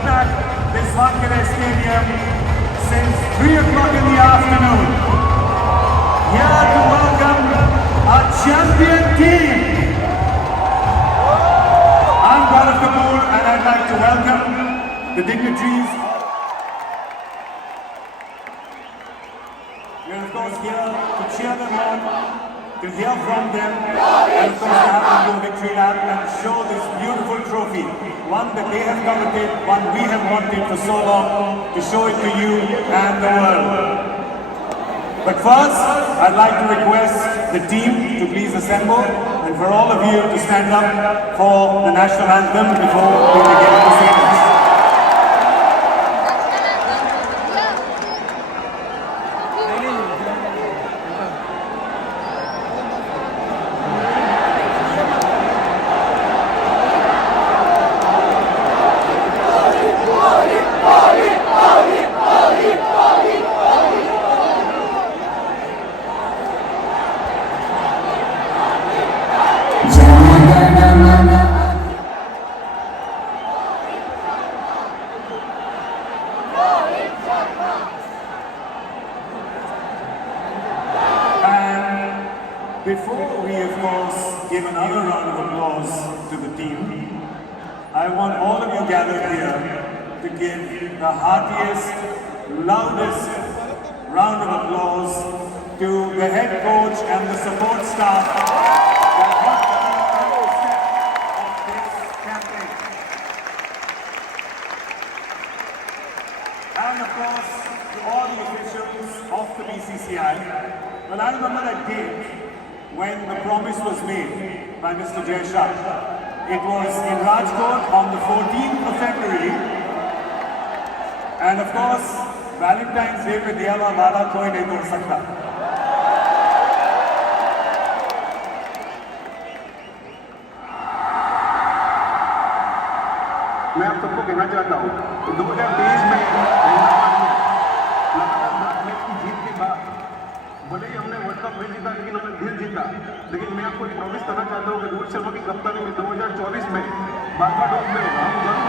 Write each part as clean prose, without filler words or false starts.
booked at this Wankhede Stadium since 3 o'clock in the afternoon. Here to welcome our champion team. I'm Gaurav Kapoor and I'd like to welcome the dignitaries. We're of course here to cheer them on, to hear from them, and of course to have them do a victory lap and show this beautiful trophy. One that they have coveted, one we have wanted for so long, to show it to you and the world. But first, I'd like to request the team to please assemble and for all of you to stand up for the national anthem before we begin the proceedings. Before we, of course, give another round of applause to the team, I want all of you gathered here to give the heartiest, loudest round of applause to the head coach and the support staff that helped the team every step of this campaign. And of course, to all the officials of the BCCI. Well, I remember that day when the promise was made by Mr. Jay Shah. It was in Rajkot on the 14th of February. And of course, Valentine's Day पे दिया हुआ वादा कोई नहीं तोड़ सकता. मैं आप सबको कहना चाहता हूँ कि 2023 में लगातार मैच की जीत के बाद भले ही हमने वर्ल्ड कप नहीं जीता लेकिन हमने दिल जीता. लेकिन मैं आपको एक प्रॉमिस करना चाहता हूँ कि रोहित शर्मा की कप्तानी में 2024 में बारबाडोस में हम जरूर.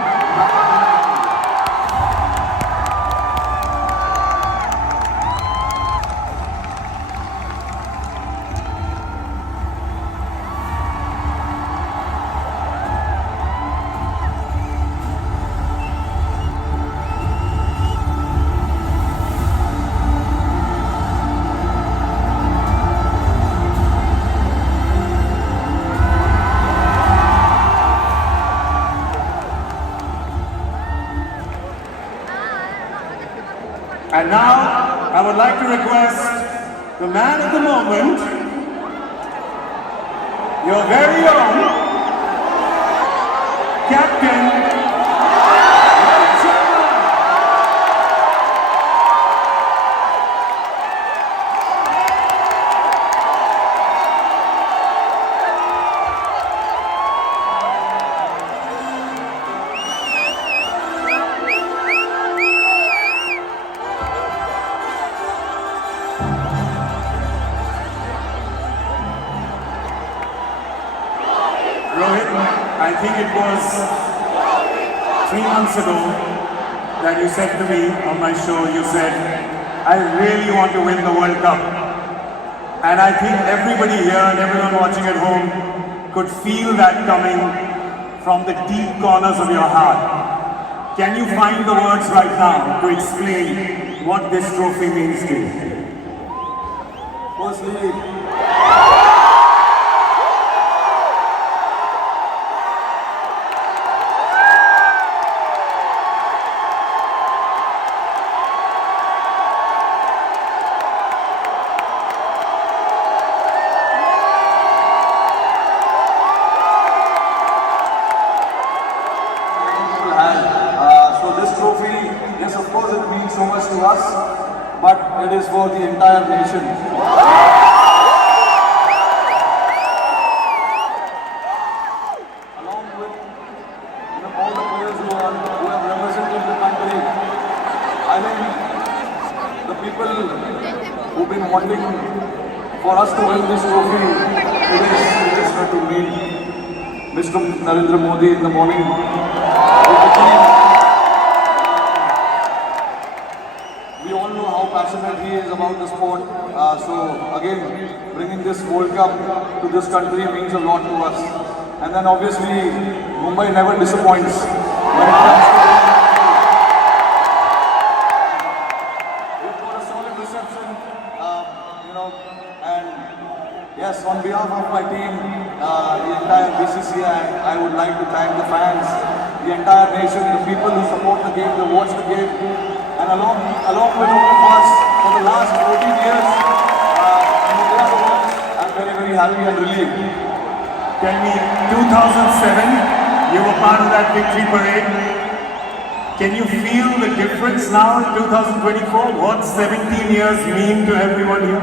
And now, I would like to request the man of the moment, your very own Captain. Rohit, I think it was 3 months ago that you said to me on my show, you said, I really want to win the World Cup. And I think everybody here and everyone watching at home could feel that coming from the deep corners of your heart. Can you find the words right now to explain what this trophy means to you? Firstly, yes, of course it means so much to us, but it is for the entire nation. Along with all the players who have represented the country, I think the people who've been wanting for us to win this trophy, it is to meet Mr. Narendra Modi in the morning with the team. World Cup to this country means a lot to us. And then obviously, Mumbai never disappoints when it comes to we've got a solid reception, and yes, on behalf of my team, the entire BCCI, I would like to thank the fans, the entire nation, the people who support the game, who watch the game, and along with all of us for the last 14 years, they are the ones I'm very, very happy and relieved. Tell me, 2007, you were part of that victory parade. Can you feel the difference now in 2024? What 17 years mean to everyone here?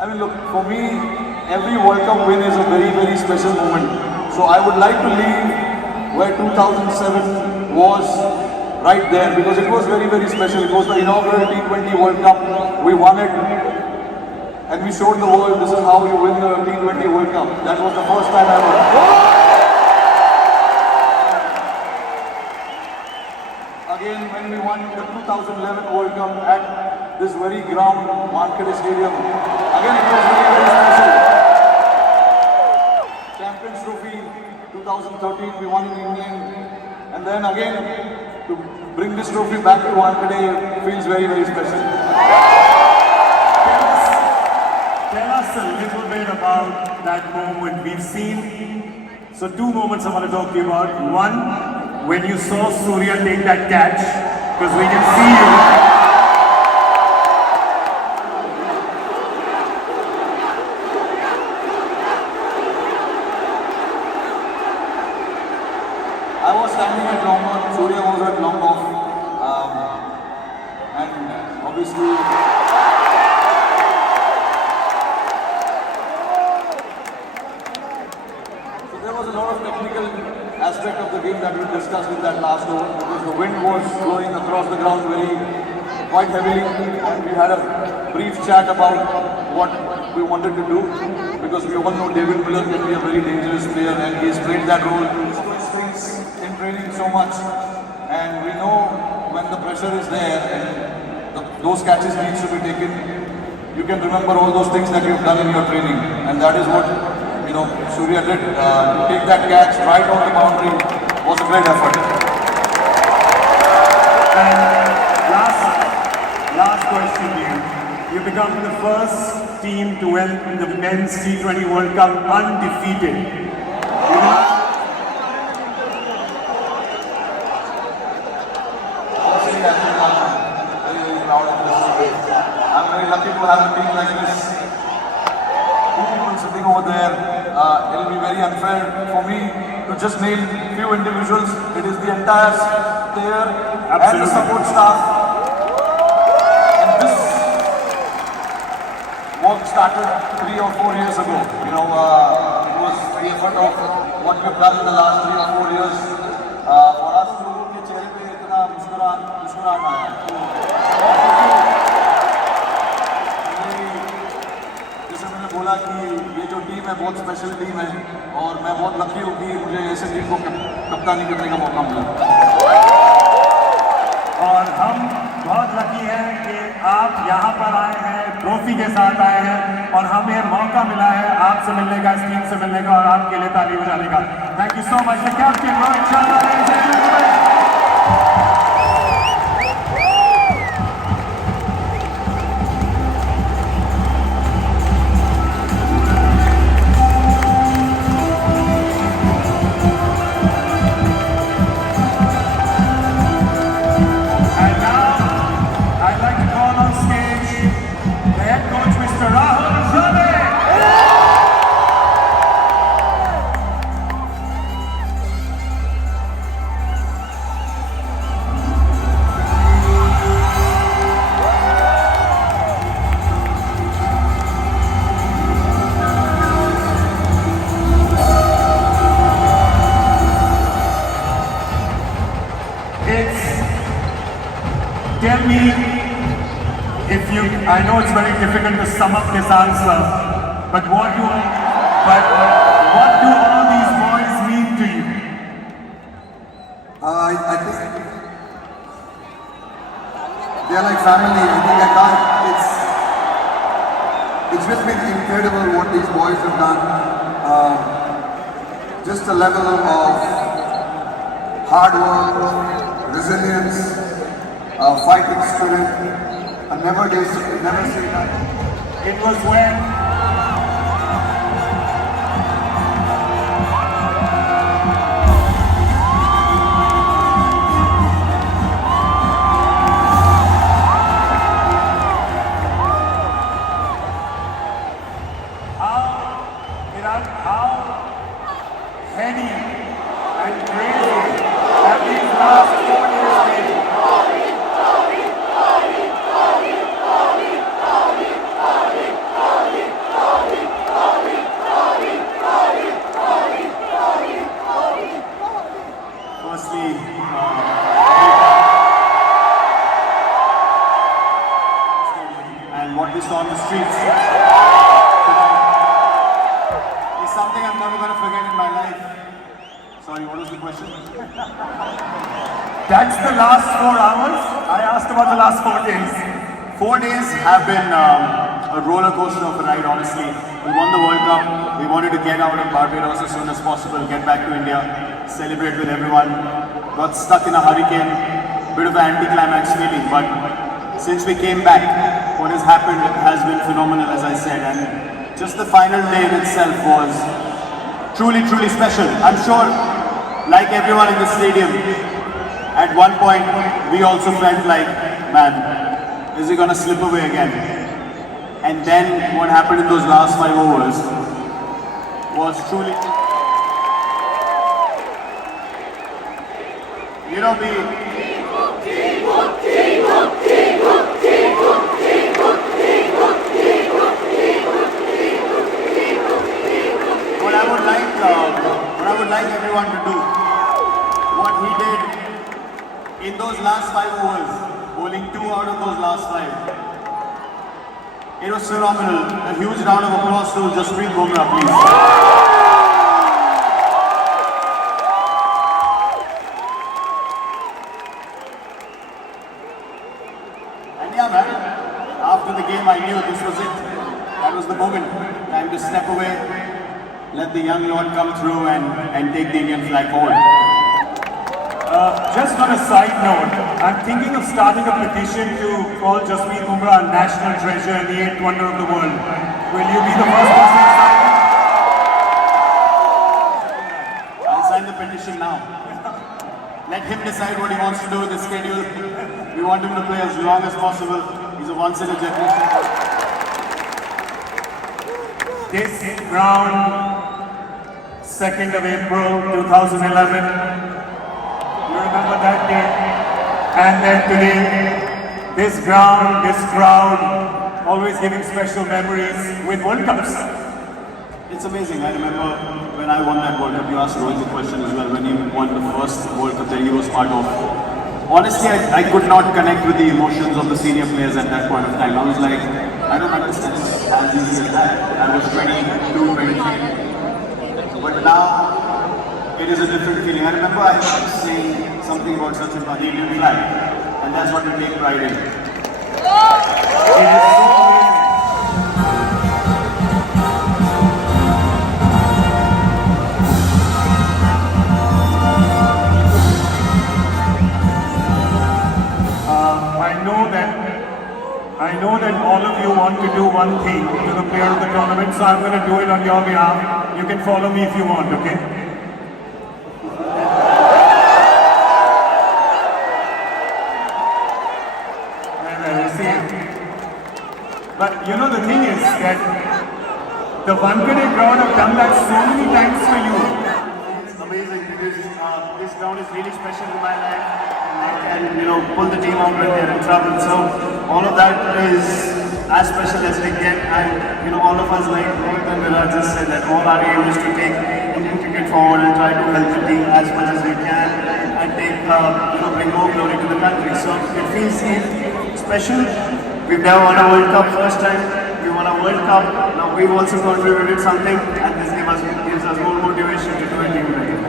I mean, look, for me, every World Cup win is a very, very special moment. So I would like to leave where 2007 was right there, because it was very, very special. It was the inaugural T20 World Cup. We won it, and we showed the world this is how you win the T20 World Cup. That was the first time ever. Again, when we won the 2011 World Cup at this very ground, Wankhede Stadium, again it was very, very special. Champions Trophy 2013, we won in England, and then again to bring this trophy back to Wankhede feels very, very special. Tell us a little bit about that moment. We've seen, so two moments I want to talk to you about. One, when you saw Surya take that catch, because we can see you. I was standing at long on, Surya was at long off, and obviously there was a lot of technical aspect of the game that we discussed in that last over, because the wind was blowing across the ground quite heavily, and we had a brief chat about what we wanted to do, because we all know David Miller can be a very dangerous player, and he's played that role in training so much, and we know when the pressure is there and those catches needs to be taken, you can remember all those things that you've done in your training, and that is what Surya did. To take that catch right on the boundary was a great effort. And last question to you. You become the first team to win the men's T20 World Cup undefeated. Honestly, I think I'm very, very proud of this. I'm very lucky to have a team like this. Two people sitting over there. It'll be very unfair for me to just name few individuals. It is the entire player and the support staff. And this work started 3 or 4 years ago. It was the effort of what we've done in the last 3 or 4 years. For us, लोगों के चेहरे पे इतना मुस्कुराहट आया। जैसे मैंने बोला कि ये जो टीम है बहुत स्पेशल टीम है, और मैं बहुत लकी हूँ कि मुझे ऐसे टीम को कप्तानी करने का मौका मिला। और हम बहुत लकी हैं कि आप यहाँ पर आए हैं, ट्रॉफी के साथ आए हैं, और हमें मौका मिला है आपसे मिलने का, इस टीम से मिलने का, और आपके लिए ताली बजाने का। Thank you so much, captain Rohit Sharma. Tell me, I know it's very difficult to sum up this answer, but what do all these boys mean to you? I think they're like family. I think I can't. It's just been incredible what these boys have done. Just the level of hard work, resilience, fighting spirit. I never say that. It was when how heady and crazy have these last 4 years been. Firstly, and what we saw on the streets is something I'm never going to forget in my life. Sorry, what was the question? That's the last 4 hours? I asked about the last 4 days. 4 days have been a roller coaster of a ride, honestly. We won the World Cup. We wanted to get out of Barbados as soon as possible, get back to India, celebrate with everyone. Got stuck in a hurricane, bit of an anticlimax feeling, but since we came back, what has happened has been phenomenal, as I said, and just the final day in itself was truly, truly special. I'm sure, like everyone in the stadium, at one point we also felt like, man, is he gonna slip away again? And then what happened in those last 5 overs was truly, you know, what I would like everyone to do, what he did in those last 5 overs, bowling 2 out of those last 5. It was phenomenal. A huge round of applause to Jasprit Bumrah, please. And yeah, man, after the game I knew this was it. That was the moment. Time to step away, let the young lord come through and take the Indian flag forward. Just on a side note, I'm thinking of starting a petition to call Jasprit Bumrah a national treasure and the 8th wonder of the world. Will you be the first person to sign it? I'll sign the petition now. Let him decide what he wants to do with his schedule. We want him to play as long as possible. He's a once in a generation. This ground, 2nd of April 2011. You remember that day? And then today, this ground, this crowd, always giving special memories with World Cups. It's amazing. I remember when I won that World Cup, you asked Rohit the question as well, when he won the first World Cup that he was part of. Honestly, I could not connect with the emotions of the senior players at that point of time. I was like, I don't understand as easy as that. I was 22, 23. But now, it is a different feeling. I remember I was saying something about such a Indian flag, and that's what we take pride in. It is so amazing. I know that all of you want to do one thing to the player of the tournament, so I'm going to do it on your behalf. You can follow me if you want, okay? But you know, the thing is that the Wankhede crowd have done that so many times for you. It's amazing because this ground is really special in my life. I can, pull the team out when they're in trouble. So all of that is as special as they get. And all of us, like Rohit and Virat just said, that all our aim is to take Indian cricket forward and try to help the team as much as we can and take, bring more glory to the country. So it feels special. We've never won a World Cup first time. We won a World Cup. Now we've also contributed something, and this gives us more motivation to do it even again.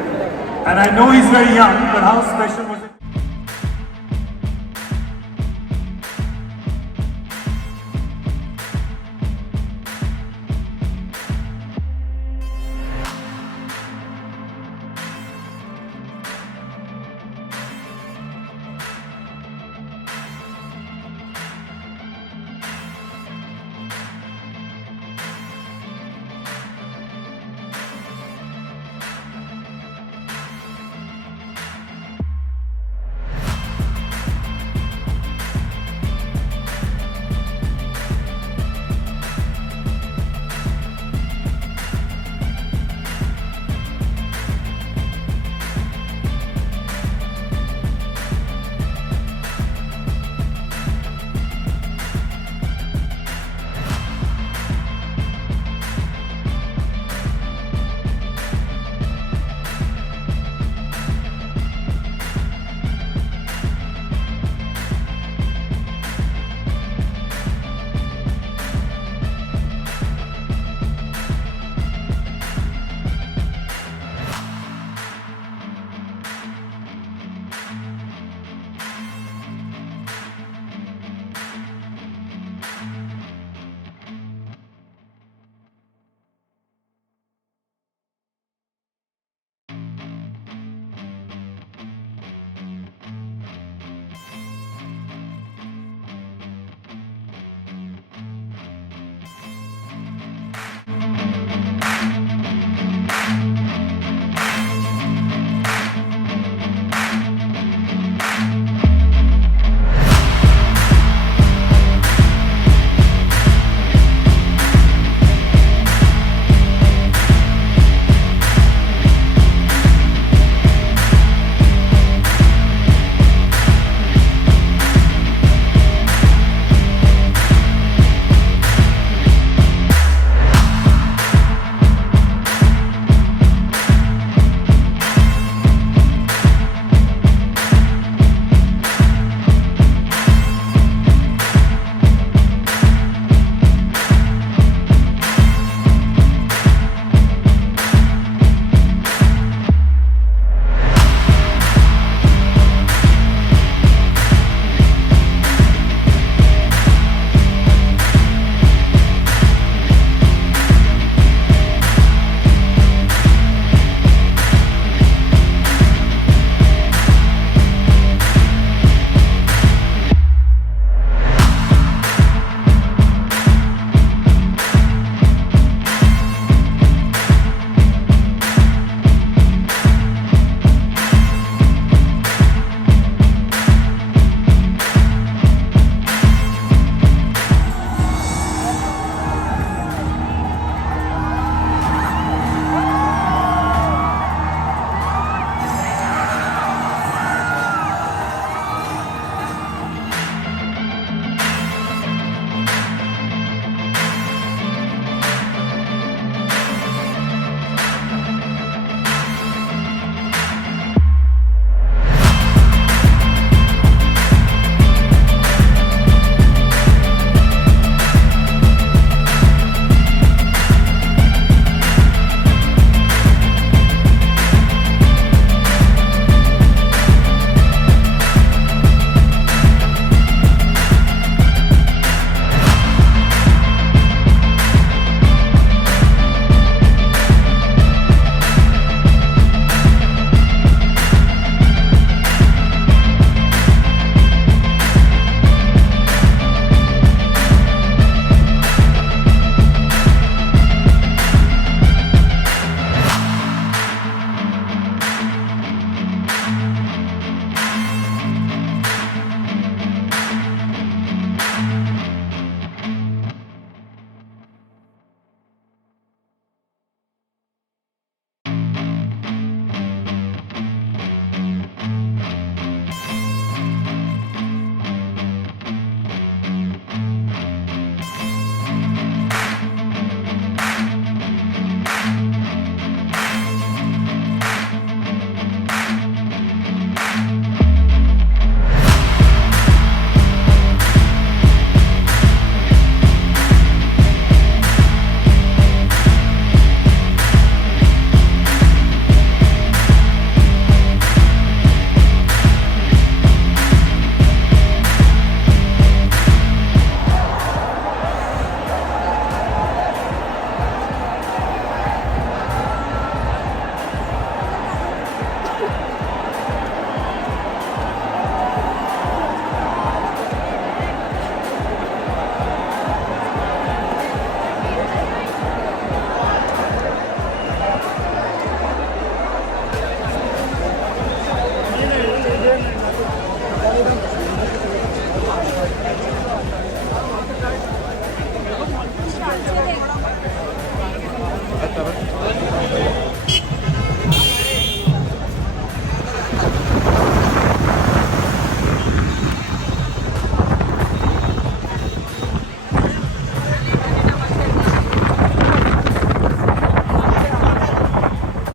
And I know he's very young, but how special was it?